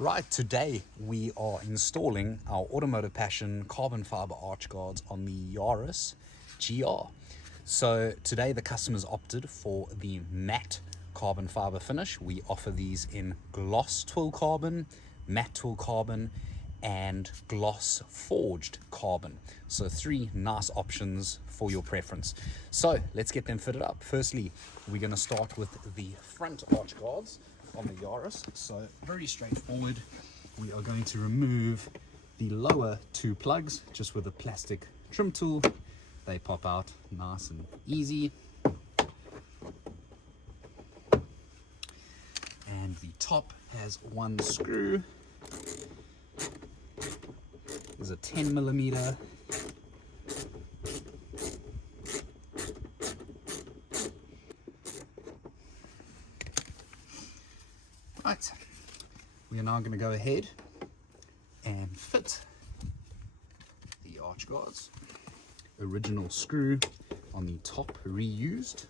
Right, today we are installing our Automotive Passion carbon fiber arch guards on the Yaris GR. So today the customers opted for the matte carbon fiber finish. We offer these in gloss twill carbon, matte twill carbon, and gloss forged carbon. So three nice options for your preference. So let's get them fitted up. Firstly, we're going to start with the front arch guards on the Yaris. So very straightforward. We are going to remove the lower two plugs just with a plastic trim tool. They pop out nice and easy. And the top has one screw. There's a 10mm. Right, we are now going to go ahead and fit the arch guards. Original screw on the top, reused.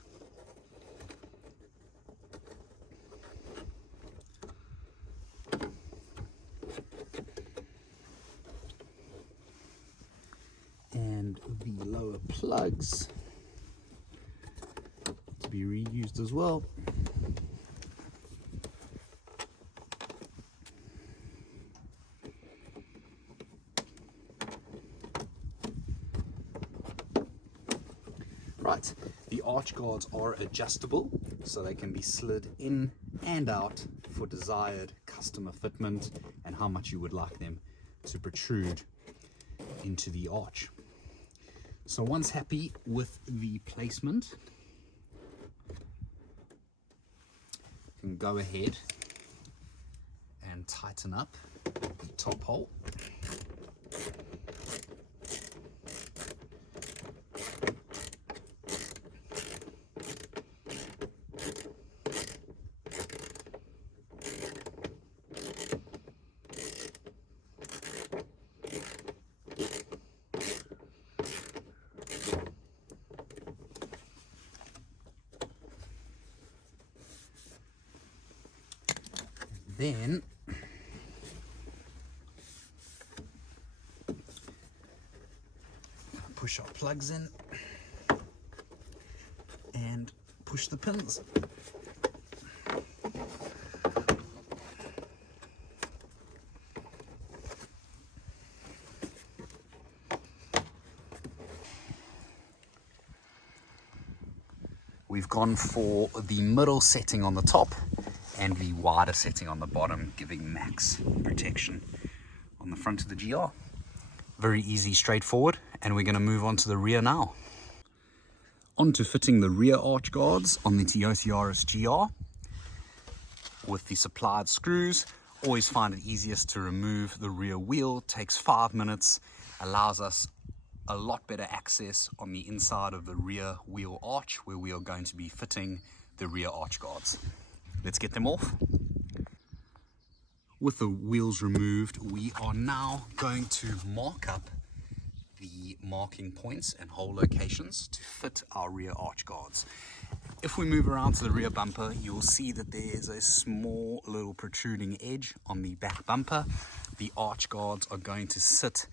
And the lower plugs to be reused as well. Right, the arch guards are adjustable, so they can be slid in and out for desired customer fitment and how much you would like them to protrude into the arch. So once happy with the placement, you can go ahead and tighten up the top hole. Then push our plugs in and push the pins. We've gone for the middle setting on the top and the wider setting on the bottom, giving max protection on the front of the GR. Very easy, straightforward, and we're going to move on to the rear now. On to fitting the rear arch guards on the Toyota Yaris GR with the supplied screws. Always find it easiest to remove the rear wheel. Takes 5 minutes, allows us a lot better access on the inside of the rear wheel arch where we are going to be fitting the rear arch guards. Let's get them off. With the wheels removed, we are now going to mark up the marking points and hole locations to fit our rear arch guards. If we move around to the rear bumper, you will see that there's a small little protruding edge on the back bumper. The arch guards are going to sit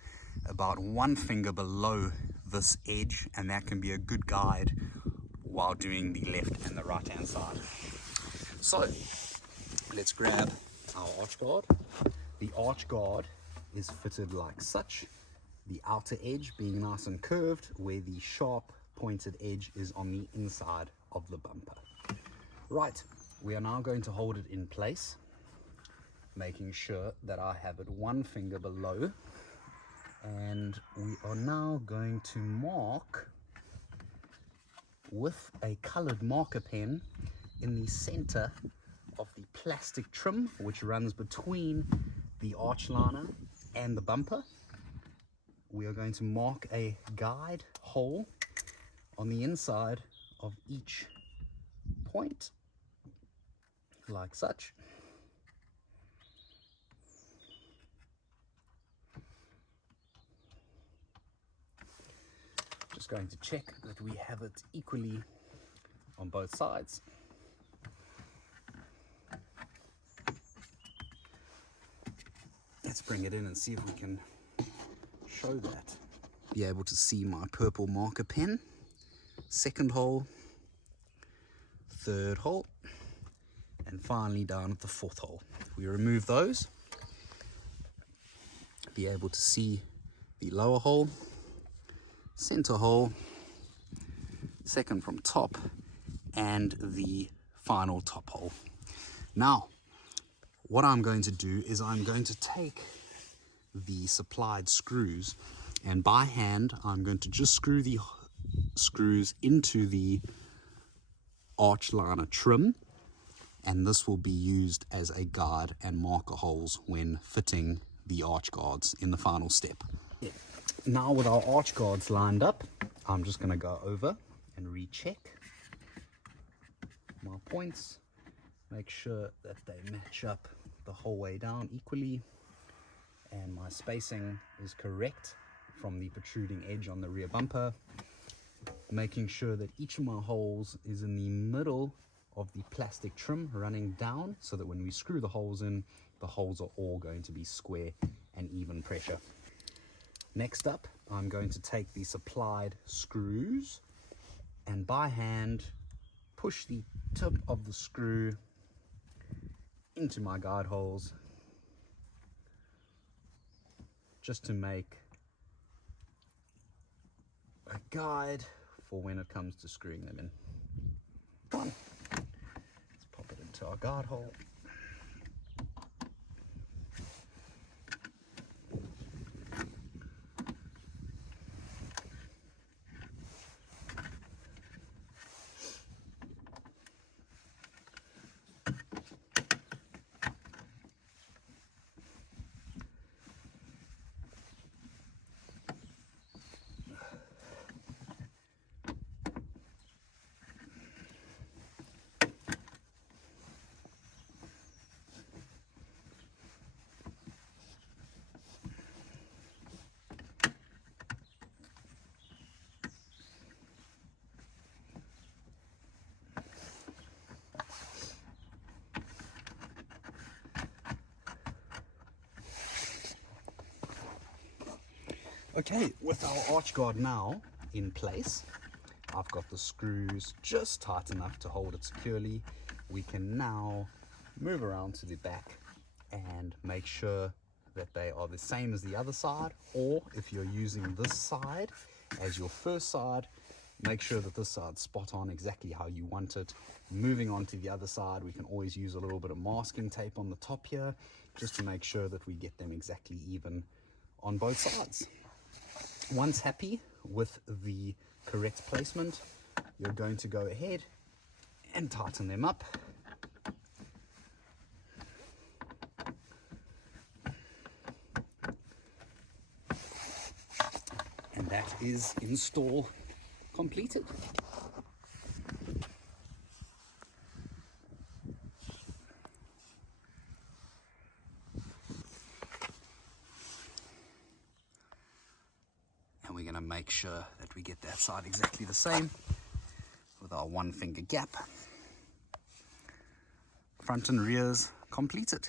about 1 finger below this edge, and that can be a good guide while doing the left and the right hand side. So let's grab our arch guard. The arch guard is fitted like such, the outer edge being nice and curved, where the sharp pointed edge is on the inside of the bumper. Right, we are now going to hold it in place, making sure that I have it 1 finger below, and we are now going to mark with a colored marker pen in the center of the plastic trim which runs between the arch liner and the bumper. We are going to mark a guide hole on the inside of each point like such. Just going to check that we have it equally on both sides. bring it in and see if we can show that. Be able to see my purple marker pen. Second hole, third hole, and finally down at the fourth hole. If we remove those, be able to see the lower hole, center hole, second from top, and the final top hole. Now, what I'm going to do is I'm going to take the supplied screws, and by hand I'm going to just screw the screws into the arch liner trim, and this will be used as a guide and marker holes when fitting the arch guards in the final step. Now with our arch guards lined up, I'm just going to go over and recheck my points, make sure that they match up the whole way down equally, and my spacing is correct from the protruding edge on the rear bumper, making sure that each of my holes is in the middle of the plastic trim running down, so that when we screw the holes in, the holes are all going to be square and even pressure. Next up, I'm going to take the supplied screws and by hand push the tip of the screw into my guide holes, just to make a guide for when it comes to screwing them in. Let's pop it into our guide hole. Okay, with our arch guard now in place, I've got the screws just tight enough to hold it securely. We can now move around to the back and make sure that they are the same as the other side, or if you're using this side as your first side, make sure that this side's spot on exactly how you want it. Moving on to the other side, we can always use a little bit of masking tape on the top here, just to make sure that we get them exactly even on both sides. Once happy with the correct placement, you're going to go ahead and tighten them up. And that is install completed. And we're going to make sure that we get that side exactly the same with our 1 finger gap. Front and rears completed.